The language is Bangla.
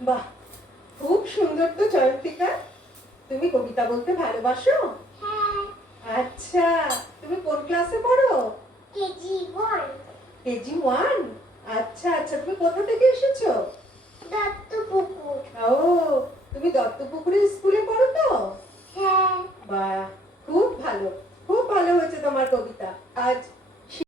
বাহ, খুব সুন্দর তো জয়ন্তিকা। তুমি কবিতা বলতে ভালোবাসো? হ্যাঁ। আচ্ছা, তুমি কোন ক্লাসে পড়ো? কেজি 1। কেজি 1। আচ্ছা আচ্ছা, তুমি কোথা থেকে এসেছো? দত্তপুকুর। ও, তুমি দত্তপুকুরের স্কুলে পড়ো তো? হ্যাঁ। বাহ, খুব ভালো। খুব ভালো হয়েছে তোমার কবিতা। আজ